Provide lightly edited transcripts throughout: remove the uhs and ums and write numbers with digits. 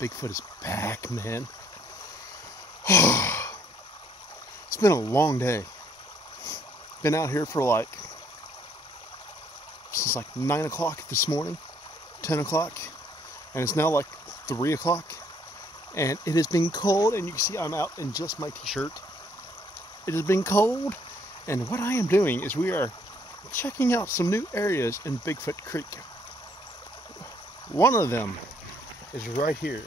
Bigfoot is back, man. It's been a long day. Been out here for since 9 o'clock this morning, 10 o'clock, and it's now 3 o'clock, and it has been cold, and you can see I'm out in just my t-shirt. It has been cold, and what I am doing is we are checking out some new areas in Bigfoot Creek. One of them is right here.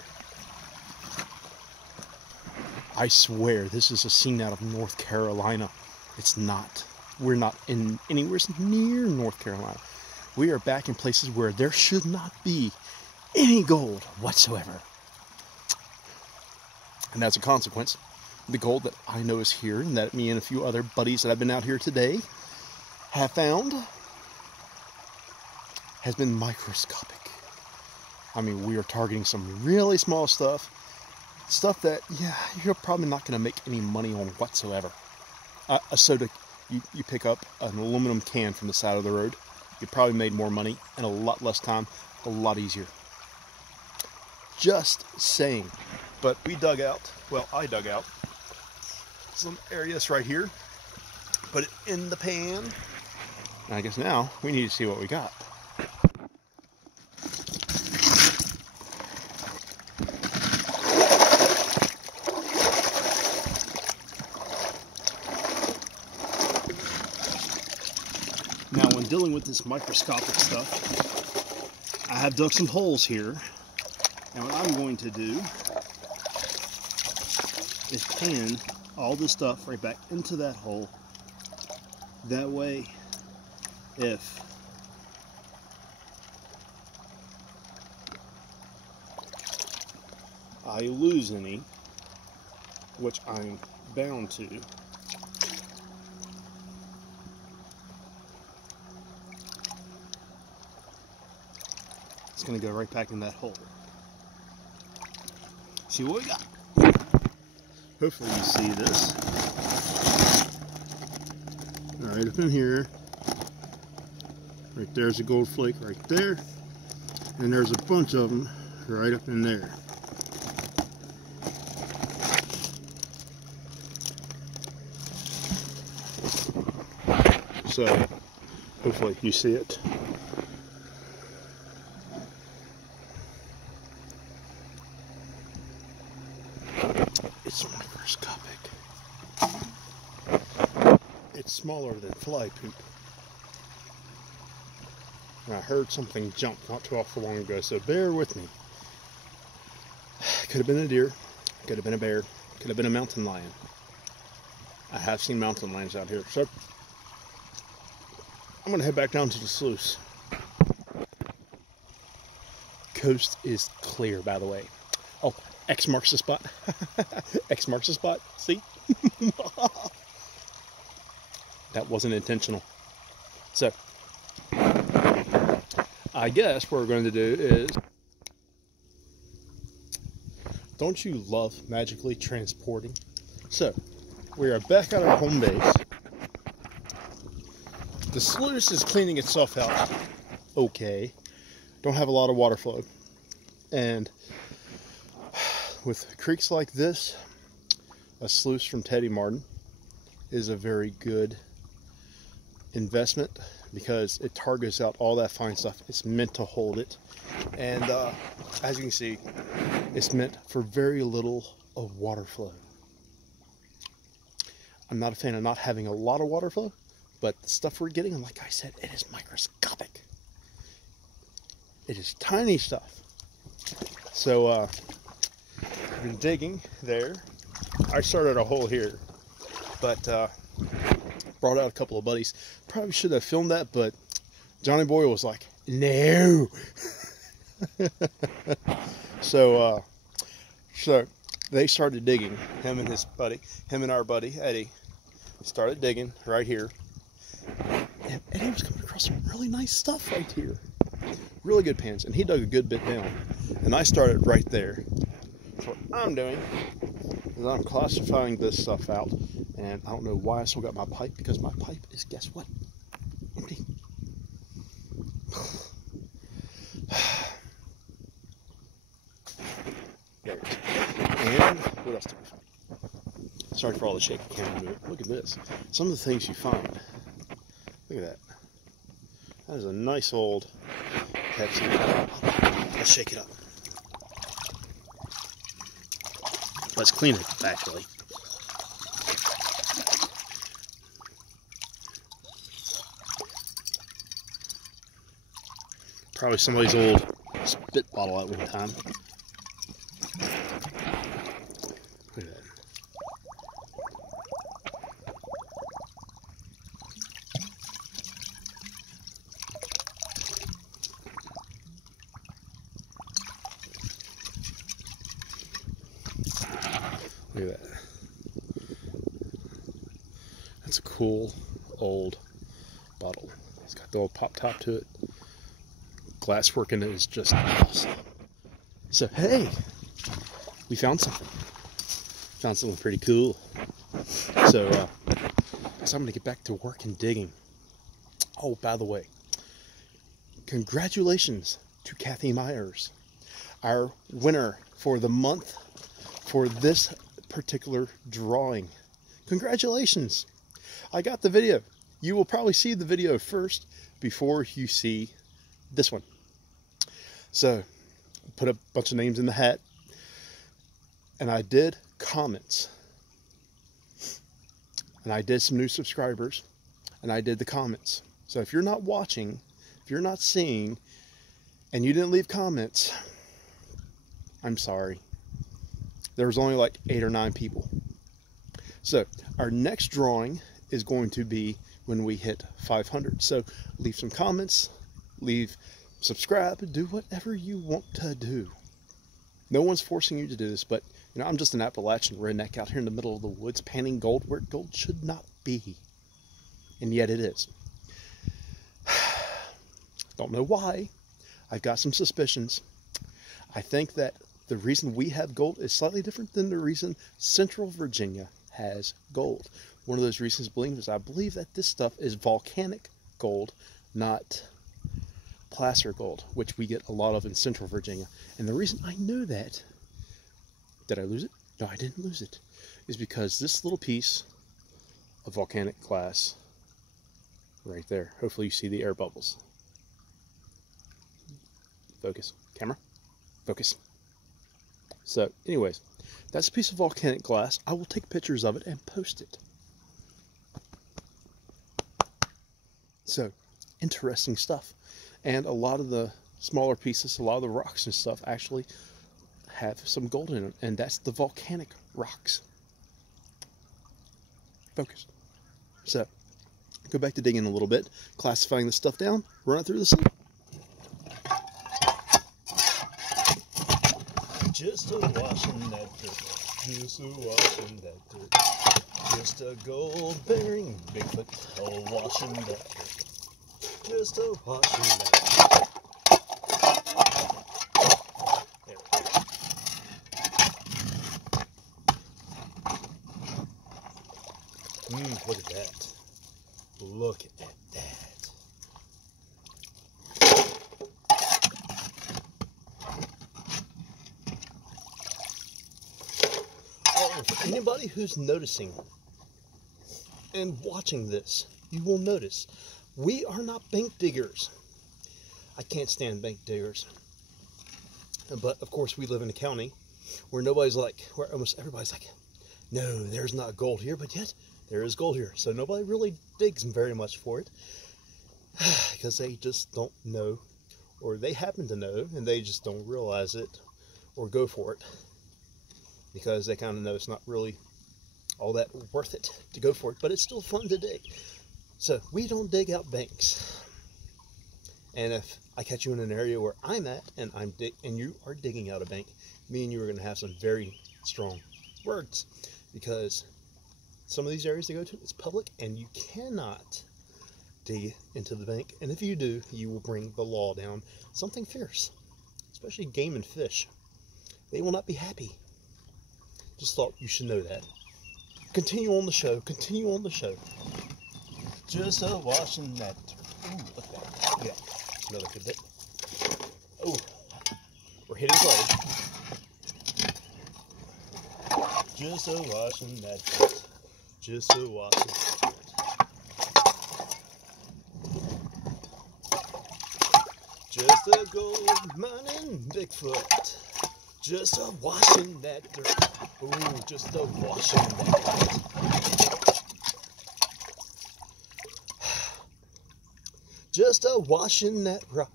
I swear this is a scene out of North Carolina. It's not. We're not in anywhere near North Carolina. We are back in places where there should not be any gold whatsoever. And as a consequence, the gold that I know is here, and that me and a few other buddies that have been out here today have found, has been microscopic. I mean, we are targeting some really small stuff. Stuff that, yeah, you're probably not going to make any money on whatsoever. A soda, you pick up an aluminum can from the side of the road. You probably made more money in a lot less time, a lot easier. Just saying. But we dug out, well, I dug out some areas right here. Put it in the pan. And I guess now we need to see what we got. Now, when dealing with this microscopic stuff, I have dug some holes here, and what I'm going to do is pan all this stuff right back into that hole. That way, if I lose any, which I'm bound to, it's going to go right back in that hole. See what we got. Hopefully you see this. Right up in here. Right there's a gold flake right there. And there's a bunch of them right up in there. So, hopefully you see it. It's microscopic. It's smaller than fly poop. And I heard something jump not too awful long ago, so bear with me. Could have been a deer, could have been a bear, could have been a mountain lion. I have seen mountain lions out here, so I'm going to head back down to the sluice. Coast is clear, by the way. Oh, X marks the spot. X marks the spot. See? That wasn't intentional. So, I guess what we're going to do is... Don't you love magically transporting? So, we are back at our home base. The sluice is cleaning itself out. Okay. Don't have a lot of water flow. And with creeks like this, a sluice from Teddy Martin is a very good investment because it targets out all that fine stuff. It's meant to hold it. And as you can see, it's meant for very little of water flow. I'm not a fan of not having a lot of water flow, but the stuff we're getting, like I said, it is microscopic. It is tiny stuff. So, I've been digging there. I started a hole here, but brought out a couple of buddies. Probably should have filmed that, but Johnny Boy was like, no. So they started digging. Him and our buddy Eddie started digging right here. And Eddie was coming across some really nice stuff right here. Really good pans, and he dug a good bit down. And I started right there. So what I'm doing is I'm classifying this stuff out, and I don't know why I still got my pipe, because my pipe is, guess what? Empty. berries. And what else did we find? Sorry for all the shaky camera movement. Look at this. Some of the things you find. Look at that. That is a nice old Pepsi. Let's shake it up. Let's clean it, actually. Probably somebody's old spit bottle at one time. Look at that. Look at that. That's a cool old bottle. It's got the old pop top to it. Glasswork in it is just awesome. So hey, we found something. Found something pretty cool. So I'm gonna get back to work and digging. Oh, by the way, congratulations to Kathy Myers, our winner for the month for this particular drawing. Congratulations! I got the video. You will probably see the video first before you see this one. So, put a bunch of names in the hat, and I did comments, and I did some new subscribers, and I did the comments. So if you're not watching, if you're not seeing, and you didn't leave comments, I'm sorry. There was only like 8 or 9 people. So our next drawing is going to be when we hit 500. So leave some comments, subscribe, do whatever you want to do. No one's forcing you to do this, but you know, I'm just an Appalachian redneck out here in the middle of the woods panning gold where gold should not be. And yet it is. Don't know why. I've got some suspicions. I think that the reason we have gold is slightly different than the reason Central Virginia has gold. One of those reasons is I believe that this stuff is volcanic gold, not placer gold, which we get a lot of in Central Virginia. And the reason I know that, did I lose it? No, I didn't lose it, is because this little piece of volcanic glass right there, hopefully you see the air bubbles. Focus, camera, focus. So anyways, that's a piece of volcanic glass. I will take pictures of it and post it. So, interesting stuff. And a lot of the smaller pieces, a lot of the rocks and stuff actually have some gold in them. And that's the volcanic rocks. Focus. So, go back to digging a little bit, classifying the stuff down, run it through the sink. Just a washing that dirt, just a washing that dirt, just a gold-bearing Bigfoot, a washing that dirt, just a washing that dirt. There we go. Look at that. Look at that. For anybody who's noticing and watching this, you will notice we are not bank diggers. I can't stand bank diggers. But of course we live in a county where where almost everybody's like, no, there's not gold here, but yet there is gold here. So nobody really digs very much for it because they just don't know, or they happen to know and they just don't realize it or go for it, because they kind of know it's not really all that worth it to go for it, but it's still fun to dig. So we don't dig out banks. And if I catch you in an area where I'm at and and you are digging out a bank, me and you are going to have some very strong words, because some of these areas to go to, it's public and you cannot dig into the bank. And if you do, you will bring the law down. Something fierce, especially game and fish. They will not be happy. Just thought you should know that. Continue on the show. Continue on the show. Just a washing that. Ooh, look at that. Yeah, another good bit. Oh, we're hitting clay. Just a washing that dirt. Just a washing that dirt. Just a gold mining Bigfoot. Just a washing that dirt. Ooh, just a washing that dirt. Just a washing that rock.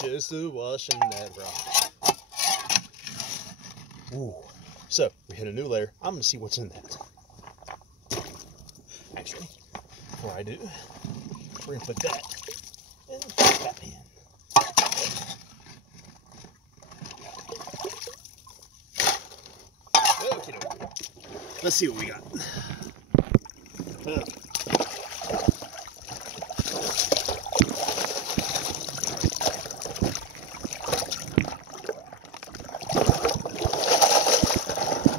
Just a washing that rock. Ooh. So, we hit a new layer. I'm going to see what's in that. Actually, before I do, we're going to put that and put that in. Okay, let's see what we got.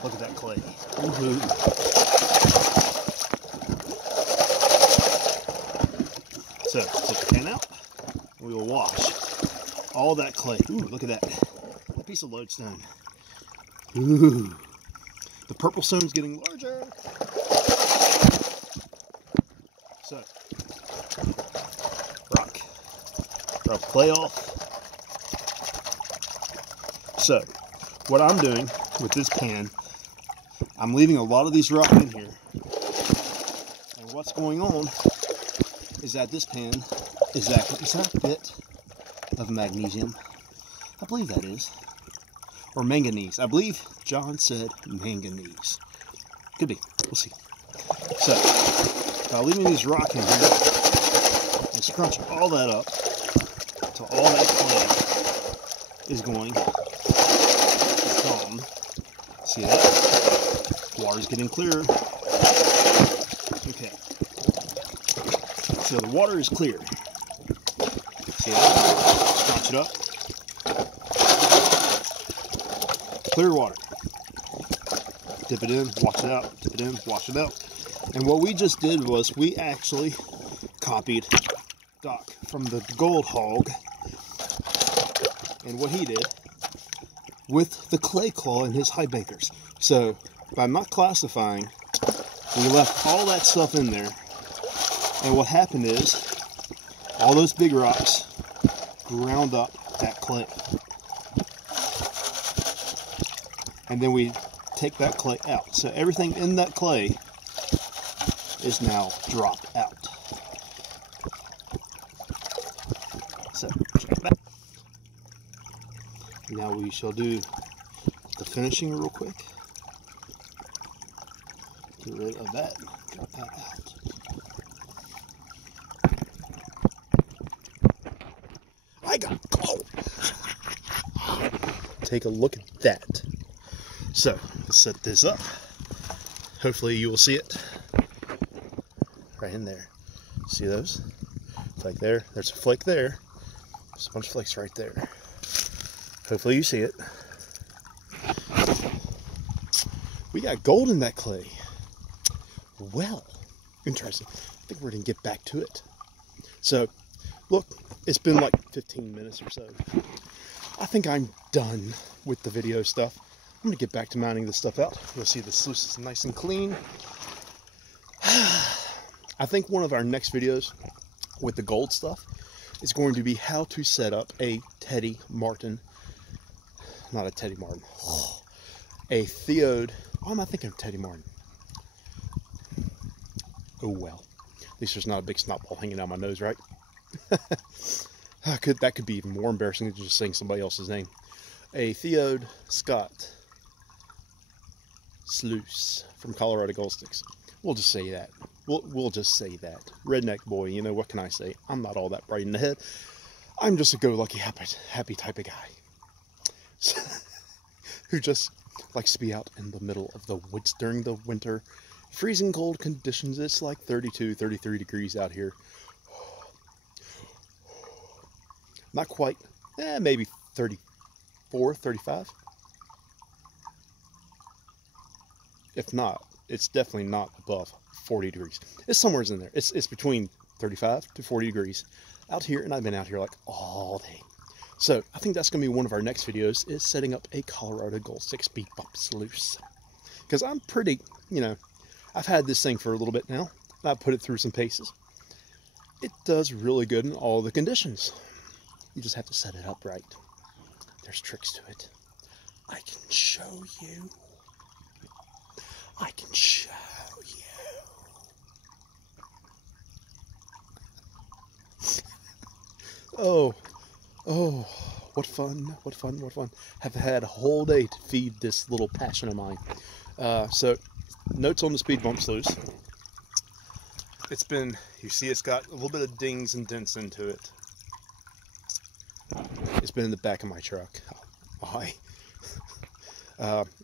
Look at that clay. So, take the pan out. We will wash all that clay. Ooh, look at that. A piece of lodestone. Ooh. The purple stone's getting larger. So, rock. Rub clay off. So, what I'm doing with this pan, I'm leaving a lot of these rock in here. And what's going on is that this pan is a bit of magnesium. I believe that is. Or manganese. I believe John said manganese. Could be. We'll see. So, by leaving these rock in here and scrunch all that up until all that clay is gone. See that? Water's getting clearer. Okay. So the water is clear. See that? Scrunch it up. Clear water. Dip it in, wash it out, dip it in, wash it out. And what we just did was we actually copied Doc from the Gold Hog and what he did with the clay claw in his high bankers. So by not classifying, we left all that stuff in there. And what happened is all those big rocks ground up that clay. And then we take that clay out. So everything in that clay is now dropped out. So, check that. Now we shall do the finishing real quick. Get rid of that. Drop that out. I got gold! Take a look at that. So, let's set this up. Hopefully you will see it right in there. See those? Flake there. There's a flake there. There's a bunch of flakes right there. Hopefully you see it. We got gold in that clay. Well, interesting. I think we're going to get back to it. So, look, it's been like 15 minutes or so. I think I'm done with the video stuff. I'm going to get back to mounting this stuff out. You'll see the sluice is nice and clean. I think one of our next videos with the gold stuff is going to be how to set up a Teddy Martin. Not a Teddy Martin. A Theode. Why am I thinking of Teddy Martin? Oh well. At least there's not a big snot ball hanging out my nose, right? That could be even more embarrassing than just saying somebody else's name. A Theode Scott sluice from Colorado Gold Sticks. We'll just say that. We'll just say that. Redneck boy, you know, what can I say? I'm not all that bright in the head. I'm just a go-lucky, happy type of guy. Who just likes to be out in the middle of the woods during the winter. Freezing cold conditions. It's like 32, 33 degrees out here. Not quite. Maybe 34, 35. If not, it's definitely not above 40 degrees. It's somewhere in there. It's between 35 to 40 degrees out here, and I've been out here like all day. So I think that's going to be one of our next videos, is setting up a Colorado Gold Sticks beat bump sluice. because I'm pretty, I've had this thing for a little bit now. And I've put it through some paces. It does really good in all the conditions. You just have to set it up right. There's tricks to it. I can show you. I can show you. Oh, what fun, what fun, what fun. Have had a whole day to feed this little passion of mine. So, notes on the speed bump sluice. It's been, you see it's got a little bit of dings and dents into it. It's been in the back of my truck. Why?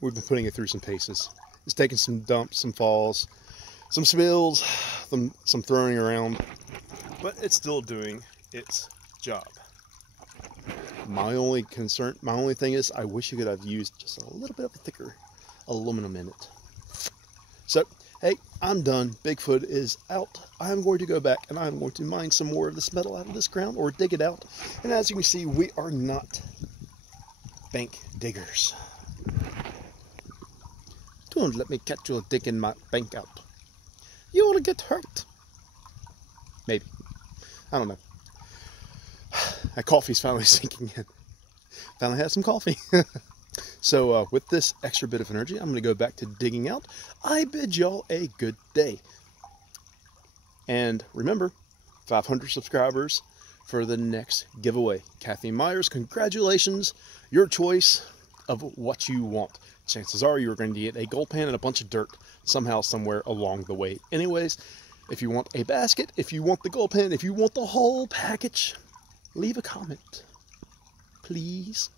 We've been putting it through some paces. It's taken some dumps, some falls, some spills, some throwing around, but it's still doing its job. My only thing is I wish you could have used just a little bit of a thicker aluminum in it. So, hey, I'm done. Bigfoot is out. I'm going to go back and I'm going to mine some more of this metal out of this ground or dig it out. And as you can see, we are not bank diggers. Don't let me catch you digging my bank out. You want to get hurt. Maybe. I don't know. That coffee's finally sinking in. Finally had some coffee. So with this extra bit of energy, I'm going to go back to digging out. I bid y'all a good day. And remember, 500 subscribers for the next giveaway. Kathy Myers, congratulations. Your choice of what you want. Chances are you're going to get a gold pan and a bunch of dirt somehow, somewhere along the way. Anyways, if you want a basket, if you want the gold pan, if you want the whole package, leave a comment, please.